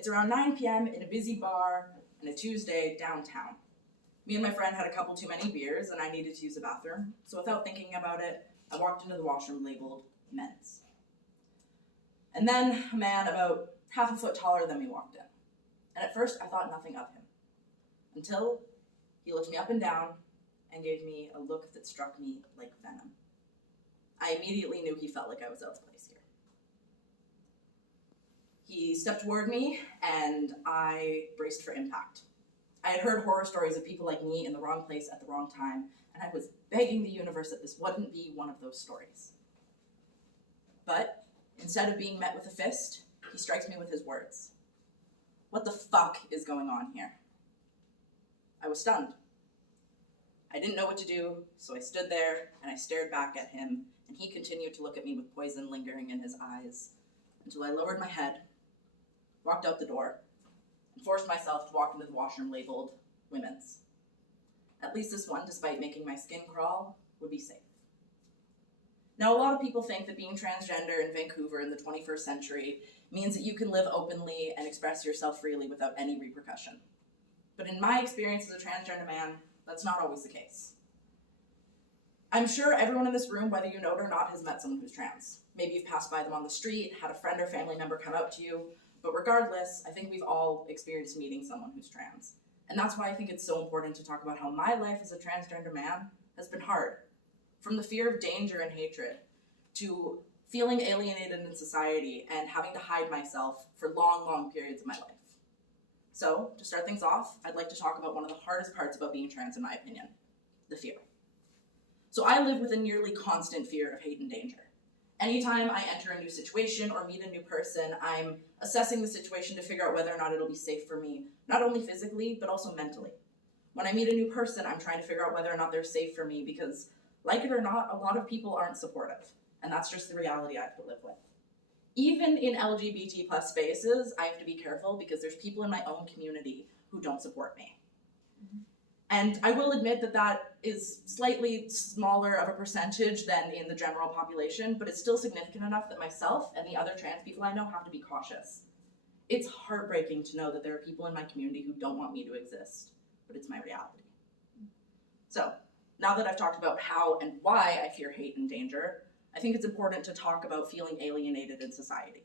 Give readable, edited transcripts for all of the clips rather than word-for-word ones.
It's around 9 p.m. in a busy bar on a Tuesday downtown. Me and my friend had a couple too many beers and I needed to use the bathroom, so without thinking about it, I walked into the washroom labeled men's. And then a man about half a foot taller than me walked in. And at first I thought nothing of him, until he looked me up and down and gave me a look that struck me like venom. I immediately knew he felt like I was out of place here. He stepped toward me and I braced for impact. I had heard horror stories of people like me in the wrong place at the wrong time, and I was begging the universe that this wouldn't be one of those stories. But instead of being met with a fist, he strikes me with his words. What the fuck is going on here? I was stunned. I didn't know what to do, so I stood there and I stared back at him, and he continued to look at me with poison lingering in his eyes until I lowered my head, walked out the door, and forced myself to walk into the washroom labeled women's. At least this one, despite making my skin crawl, would be safe. Now, a lot of people think that being transgender in Vancouver in the 21st century means that you can live openly and express yourself freely without any repercussion. But in my experience as a transgender man, that's not always the case. I'm sure everyone in this room, whether you know it or not, has met someone who's trans. Maybe you've passed by them on the street, had a friend or family member come up to you, but regardless, I think we've all experienced meeting someone who's trans. And that's why I think it's so important to talk about how my life as a transgender man has been hard. From the fear of danger and hatred, to feeling alienated in society and having to hide myself for long, long periods of my life. So, to start things off, I'd like to talk about one of the hardest parts about being trans, in my opinion, the fear. So I live with a nearly constant fear of hate and danger. Anytime I enter a new situation or meet a new person, I'm assessing the situation to figure out whether or not it'll be safe for me, not only physically, but also mentally. When I meet a new person, I'm trying to figure out whether or not they're safe for me because, like it or not, a lot of people aren't supportive, and that's just the reality I have to live with. Even in LGBT plus spaces, I have to be careful because there's people in my own community who don't support me. And I will admit that that is slightly smaller of a percentage than in the general population, but it's still significant enough that myself and the other trans people I know have to be cautious. It's heartbreaking to know that there are people in my community who don't want me to exist, but it's my reality. So, now that I've talked about how and why I fear hate and danger, I think it's important to talk about feeling alienated in society.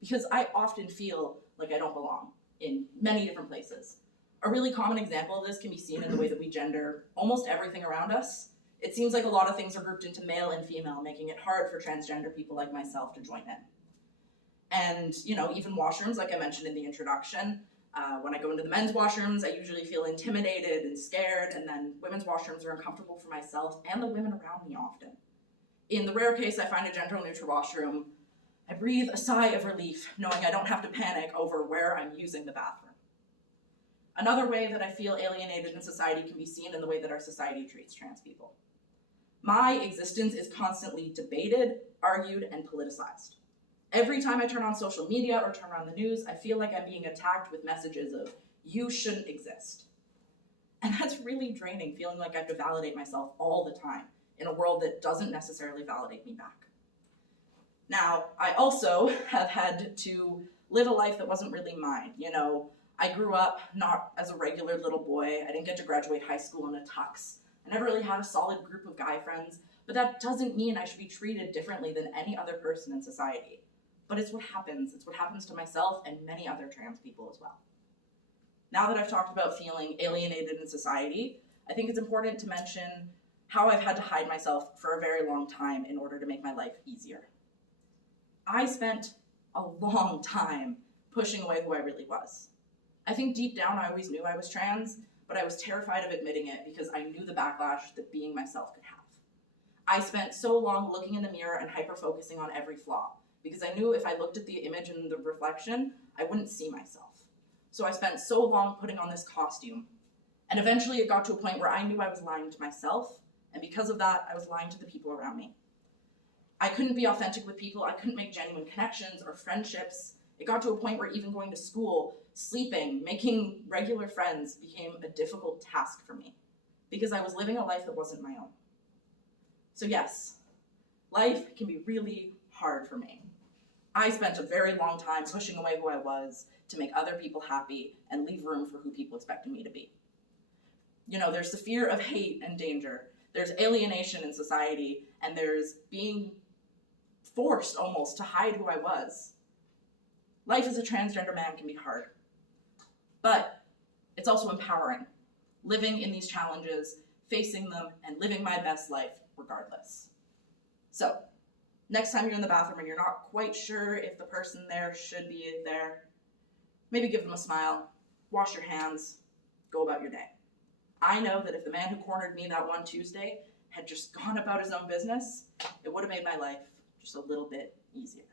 Because I often feel like I don't belong in many different places. A really common example of this can be seen in the way that we gender almost everything around us. It seems like a lot of things are grouped into male and female, making it hard for transgender people like myself to join in. And, even washrooms, like I mentioned in the introduction, when I go into the men's washrooms, I usually feel intimidated and scared, and then women's washrooms are uncomfortable for myself and the women around me often. In the rare case I find a gender-neutral washroom, I breathe a sigh of relief, knowing I don't have to panic over where I'm using the bathroom. Another way that I feel alienated in society can be seen in the way that our society treats trans people. My existence is constantly debated, argued, and politicized. Every time I turn on social media or turn on the news, I feel like I'm being attacked with messages of, you shouldn't exist. And that's really draining, feeling like I have to validate myself all the time in a world that doesn't necessarily validate me back. Now, I also have had to live a life that wasn't really mine. I grew up not as a regular little boy. I didn't get to graduate high school in a tux. I never really had a solid group of guy friends, but that doesn't mean I should be treated differently than any other person in society. But it's what happens. It's what happens to myself and many other trans people as well. Now that I've talked about feeling alienated in society, I think it's important to mention how I've had to hide myself for a very long time in order to make my life easier. I spent a long time pushing away who I really was. I think deep down I always knew I was trans, but I was terrified of admitting it because I knew the backlash that being myself could have. I spent so long looking in the mirror and hyper-focusing on every flaw because I knew if I looked at the image and the reflection, I wouldn't see myself. So I spent so long putting on this costume, and eventually it got to a point where I knew I was lying to myself, and because of that, I was lying to the people around me. I couldn't be authentic with people, I couldn't make genuine connections or friendships. It got to a point where even going to school, sleeping, making regular friends became a difficult task for me because I was living a life that wasn't my own. So yes, life can be really hard for me. I spent a very long time pushing away who I was to make other people happy and leave room for who people expected me to be. You know, there's the fear of hate and danger. There's alienation in society, and there's being forced almost to hide who I was. Life as a transgender man can be hard, but it's also empowering. Living in these challenges, facing them, and living my best life regardless. So, next time you're in the bathroom and you're not quite sure if the person there should be there, maybe give them a smile, wash your hands, go about your day. I know that if the man who cornered me that one Tuesday had just gone about his own business, it would have made my life just a little bit easier.